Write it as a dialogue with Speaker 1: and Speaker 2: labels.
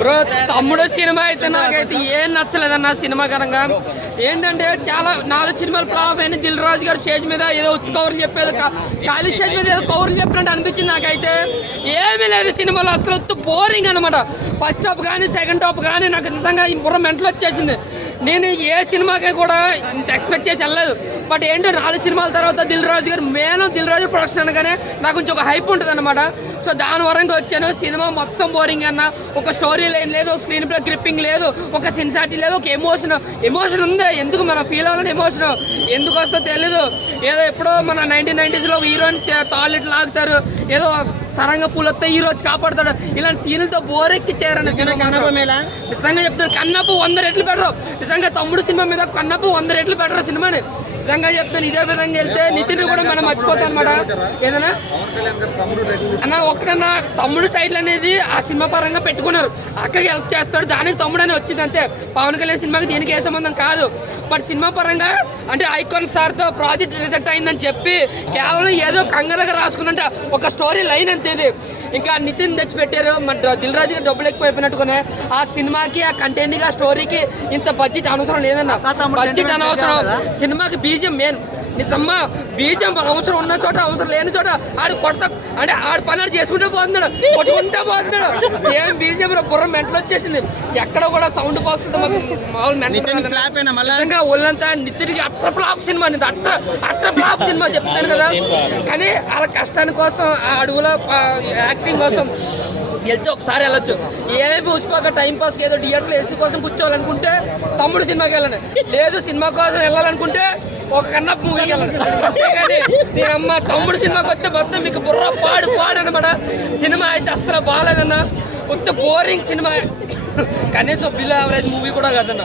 Speaker 1: Bro తమ్ముడు cinema అయితే నాకైతే ఏం నచ్చలేదన్న సినిమా కనుక ఏంటంటే చాలా నాలుగు సినిమాలు ఫ్లాప్ అయిన దిల్ రాజు గారు స్టేజ్ మీద ఏదో ఉత్తు కవర్లు చెప్పేది కా- ఖాళీ స్టేజ్ మీద ఏదో కౌరులు చెప్పినట్టు అనిపించింది నాకైతే. ఏమీ లేదు సినిమాలో అసలు ఉత్తు బోరింగ్ అనమాట ఫస్ట్ హాఫ్ కానీ సెకండ్ హాఫ్ కానీ నాకు నిజంగా ఈ బుర్ర మెంటలు వచ్చేసింది నేను ఏ సినిమాకి కూడా ఇంత ఎక్స్పెక్ట్ చేసి వెళ్ళలేదు. బట్ ఏంటో నాలుగు సినిమాల తర్వాత దిల్ రాజు గారు మేను దిల్ రాజు ప్రొడక్షన్ అనగానే నాకు కొంచెం ఒక హైప్ ఉంటుంది అనమాట సో దాని వరంగా వచ్చాను. సినిమా మొత్తం బోరింగ్ అన్న. ఒక స్టోరీ లైన్ లేదు ఒక స్క్రీన్ ప్లే గ్రిప్పింగ్ లేదు ఒక సిన్సారిటీ లేదు ఒక ఎమోషన్ ఎమోషన్ ఉంది. ఎందుకు మనం ఫీల్ అవ్వాలని ఎమోషన్ ఎందుకు వస్తుందో తెలీదు. ఏదో ఎప్పుడో మన నైన్టీన్ నైన్టీస్లో హీరోయిన్ తాళ్ళెట్లు లాగుతారు. ఏదో సరంగా పూలతో ఈ రోజు కాపాడుతాడు. ఇలాంటి సీన్లతో బోరెక్కిచ్చారన్న సినిమా. నిజంగా చెప్తాను కన్నప్ప వంద రెట్లు బెటర్ నిజంగా తమ్ముడు సినిమా మీద కన్నప్ప వంద రెట్లు బెటర్ సినిమాని. నిజంగా చెప్తాను ఇదే విధంగా వెళ్తే నితిన్ కూడా మనం మర్చిపోతాం అనమాట ఏదైనా? అన్న ఒకటన్నా తమ్ముడు టైటిల్ అనేది ఆ సినిమా పరంగా పెట్టుకున్నారు. అక్కకి హెల్ప్ చేస్తాడు దానికి తమ్ముడు అని వచ్చింది అంతే. పవన్ కళ్యాణ్ సినిమాకి దీనికి ఏ సంబంధం కాదు. బట్ సినిమా పరంగా అంటే ఐకాన్ సార్తో ప్రాజెక్ట్ రిజెక్ట్ అయిందని చెప్పి కేవలం ఏదో కంగారుగా రాసుకున్నంటే ఒక స్టోరీ లైన్ అంతే ఇది. ఇంకా నితిన్ తెచ్చిపెట్టారు. మన దిల్ రాజు గారు డబ్బులు ఎక్కువ అయిపోయినట్టుకునే ఆ సినిమాకి ఆ కంటెంట్కి ఆ స్టోరీకి ఇంత బడ్జెట్ అవసరం లేదన్న. బడ్జెట్ అనవసరం. సినిమాకి బీజం మెయిన్ నిజమ్మా బీజం అవసరం ఉన్న చోట అవసరం లేని చోట ఆడు కొడత అంటే ఆడు పని ఆడు చేసుకుంటే పోతున్నాడు కొట్టుకుంటే పోతున్నాడు. ఏం బీజం బుర్ర మెంటలు వచ్చేసింది ఎక్కడ కూడా సౌండ్ బాక్స్ మాకు మామూలు మెంటల్
Speaker 2: ఫ్లాప్ అయినా మళ్ళా?
Speaker 1: నిజంగా ఒళ్ళంతా నితిరికి అట్ట ఫ్లాప్ సినిమా ఇది అట్ట అట్ట ఫ్లాప్ సినిమా చెప్తాను కదా. కానీ వాళ్ళ కష్టాని కోసం ఆ అడుగుల యాక్టింగ్ కోసం వెళ్తే ఒకసారి వెళ్ళొచ్చు. ఏమి ఉచిపోక టైం పాస్కి ఏదో థియేటర్లో ఏసీ కోసం కూర్చోవాలనుకుంటే తమ్ముడు సినిమాకి వెళ్ళండి. లేదు సినిమా కోసం వెళ్ళాలనుకుంటే ఒక కన్నా మూవీకి వెళ్ళండి. అంతేగాని అమ్మ తమ్ముడు సినిమాకి వస్తే మొత్తం మీకు బుర్ర పాడు పాడు అనమాట సినిమా అయితే అస్సలు బాగాలేదన్న. మొత్తం బోరింగ్ సినిమా. కనీసం బిల్ యావరేజ్ మూవీ కూడా కాదన్న.